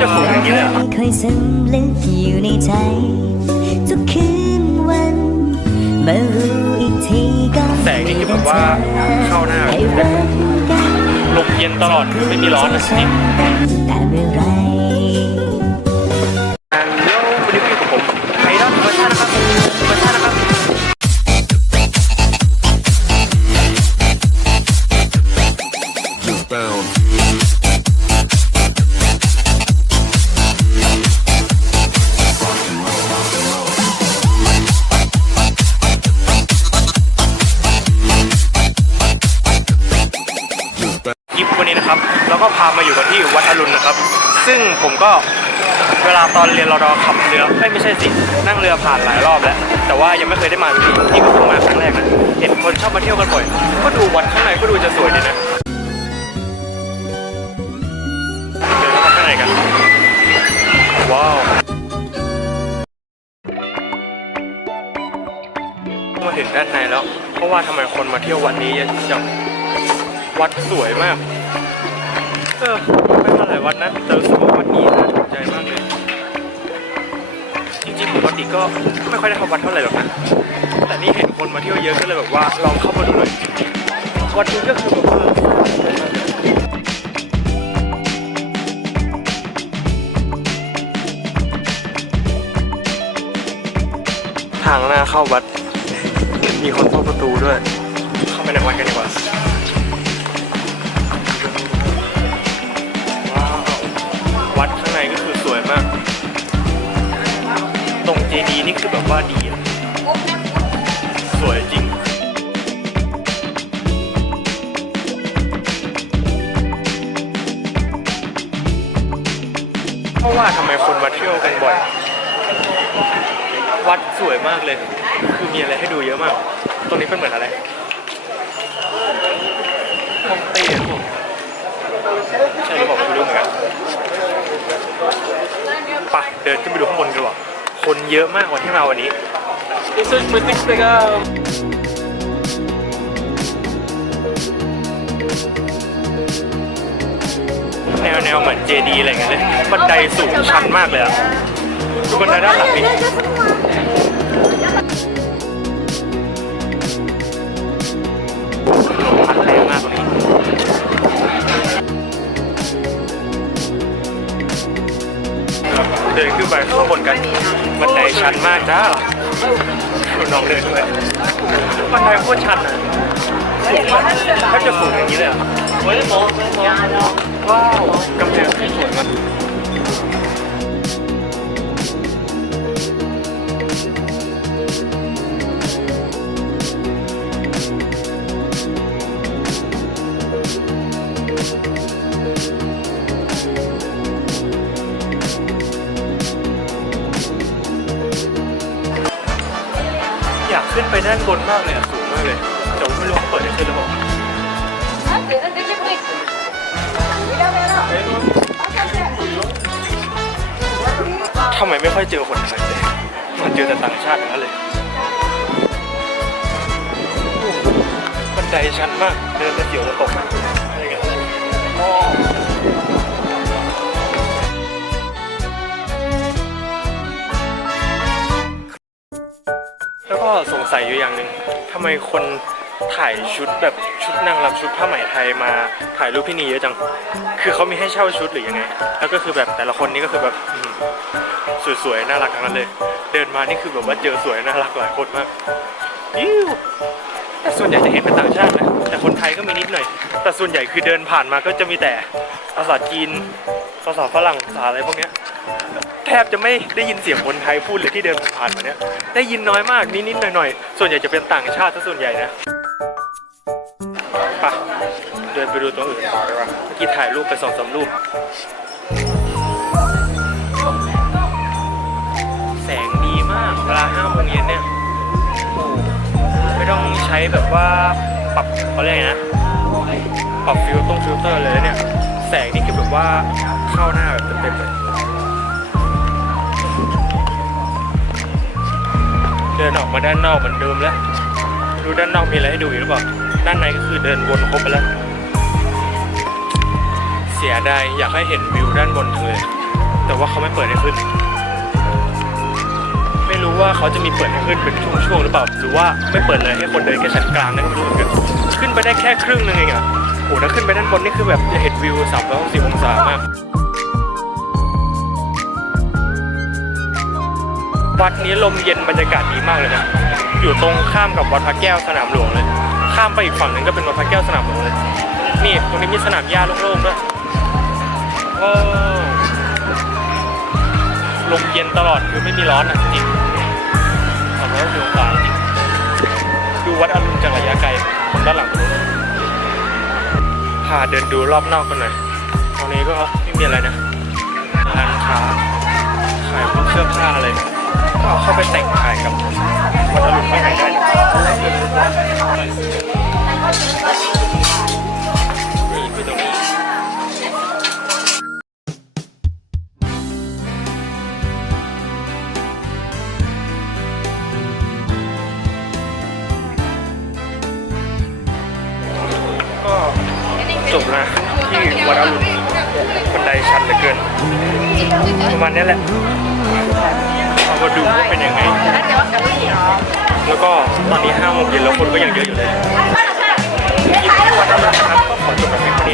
จะสูงอย่างนี้เลยเหรอค่อยซึมลึกอยู่ในใจทุกคืนวันมารู้อีกทีก็แสงนี่คือแบบว่าเข้าหน้าลมเย็นตลอดคือไม่มีร้อนนะจ คลิปวันนี้นะครับ แล้วก็พามาอยู่กันที่วัดอรุณนะครับ ซึ่งผมก็เวลาตอนเรียนรอดอขับเรือเอ้ยไม่ใช่สิ นั่งเรือผ่านหลายรอบแล้ว แต่ว่ายังไม่เคยได้มาที่นี่ก็เพิ่งมาครั้งแรกนะเห็นคนชอบมาเที่ยวกันบ่อย ก็ดูวัดข้างในก็ดูจะสวยดีนะ เดินเข้ามาข้างในกัน ว้าว มาถึงด้านในแล้ว เพราะว่าทำไมคนมาเที่ยววันนี้เยอะจัง วัดสวยมาก เออไม่มาหลายวัดนะแต่รู้สึกว่าวัดนี้น่าสนใจมากเลย จริงๆปกติก็ไม่ค่อยได้เข้าวัดเท่าไหร่หรอกนะ แต่นี่เห็นคนมาเที่ยวเยอะก็เลยแบบว่าลองเข้ามาดูหน่อยวัดนี้ก็คือแบบว่าทางหน้าเข้าวัด มีคนเฝ้าประตูด้วย เข้าไปในวัดกันดีกว่า ตรงเจดีย์นี่คือแบบว่าดีอะสวยจริง เพราะว่าทำไมคนมาเที่ยวกันบ่อย วัดสวยมากเลย คือมีอะไรให้ดูเยอะมาก ตรงนี้เป็นเหมือนอะไรห้องเต้ครับผมใช่หรือเปล่าไม่รู้เหมือนกันไปเดินขึ้นไปดูข้างบนกันดีกว่า คนเยอะมากกว่าที่มาวันนี้ Isso é muito legal. แนวแนวเหมือนเจดีอะไรเงี้ยเลยบันไดสูงชันมากเลยอะดูบันไดด้านหลังดิลมพัดแรงมากตรงนี้ เดินขึ้นไปข้างบนกันบันได ชันมากจ้าดูน้องเดินด้วยบันไดโคตรชันอะสูงมากแทบจะสูงอย่างนี้เลยอะว้าวกำแพงสวยมาก ขึ้นไปด้านบนมากเลยอะสูงมากเลยแต่ว่าไม่รู้เขาเปิดให้ขึ้นหรือเปล่า ทำไมไม่ค่อยเจอคนไทยเลยมันเจอแต่ต่างชาติทั้งนั้นเลยบันไดชันมาก เดินจะเสียวจะตกนะอะไรกันโอ้ ก็สงสัยอยู่อย่างหนึ่งทำไมคนถ่ายชุดแบบชุดนางรำชุดผ้าไหมไทยมาถ่ายรูปพี่นีเยอะจัง คือเขามีให้เช่าชุดหรือยังไง แล้วก็คือแบบแต่ละคนนี่ก็คือแบบสวยๆ น่ารักทั้งนั้นเลย เดินมานี่คือแบบว่าเจอสวยน่ารักหลายคนมากอิ้วแต่ส่วนใหญ่จะเห็นเป็นต่างชาตินะ แต่คนไทยก็มีนิดหน่อย แต่ส่วนใหญ่คือเดินผ่านมาก็จะมีแต่ภาษาจีน ภาษาฝรั่ง ภาษาอะไรพวกเนี้ย แทบจะไม่ได้ยินเสียงคนไทยพูดเลยที่เดินผ่านมาเนี้ยได้ยินน้อยมากนิดๆหน่อยๆ ส่วนใหญ่จะเป็นต่างชาติซะส่วนใหญ่นะไปเดินไปดูตัวอื่นต่อดีกว่าเมื่อกี้ถ่ายรูปไปสองสามรูป แสงดีมากเวลาห้าโมงเย็นเนี่ยไม่ต้องใช้แบบว่าปรับเขาเรียกไงนะปรับฟิลตรงฟิลเตอร์เลยเนี่ย แสงนี่คือแบบว่าเข้าหน้าแบบเต็มๆเลย เดินออกมาด้านนอกเหมือนเดิมแล้ว ดูด้านนอกมีอะไรให้ดูอีกหรือเปล่า ด้านในก็คือเดินวนครบไปแล้ว เสียดายอยากให้เห็นวิวด้านบนเลย แต่ว่าเขาไม่เปิดให้ขึ้น ไม่รู้ว่าเขาจะมีเปิดให้ขึ้นเป็นช่วงๆหรือเปล่า หรือว่าไม่เปิดเลยให้คนเดินแค่ชั้นกลางนั่นก็ไม่รู้เหมือนกันขึ้นไปได้แค่ครึ่งนึงเองอะโหถ้าขึ้นไปด้านบนนี่คือแบบจะเห็นวิว360องศามาก วัดนี้ลมเย็นบรรยากาศดีมากเลยนะ อยู่ตรงข้ามกับวัดพระแก้วสนามหลวงเลย ข้ามไปอีกฝั่งหนึ่งก็เป็นวัดพระแก้วสนามหลวงเลย นี่ตรงนี้มีสนามหญ้าโล่งๆด้วยโอ้ลมเย็นตลอดคือไม่มีร้อนอะจริงสามร้อยสิบองศาจริงดูวัดอรุณจากระยะไกลคนด้านหลังนู้นพาเดินดูรอบนอกกันหน่อย ตรงนี้ก็ไม่มีอะไรนะร้านค้าขายพวกเสื้อผ้าอะไร เข้าไปแต่งขายกับวัดอรุณข้างในได้นี่คือตรงนี้ก็จบนะที่วัดอรุณบันไดชันเหลือเกิน ประมาณนี้แหละ เอามาดูว่าเป็นยังไงแล้วก็ตอนนี้ห้าโมงเย็นแล้วคนก็ยังเยอะอยู่เลยยินดีวันนั้นนะครับก็ขอจบแบบนี้วัน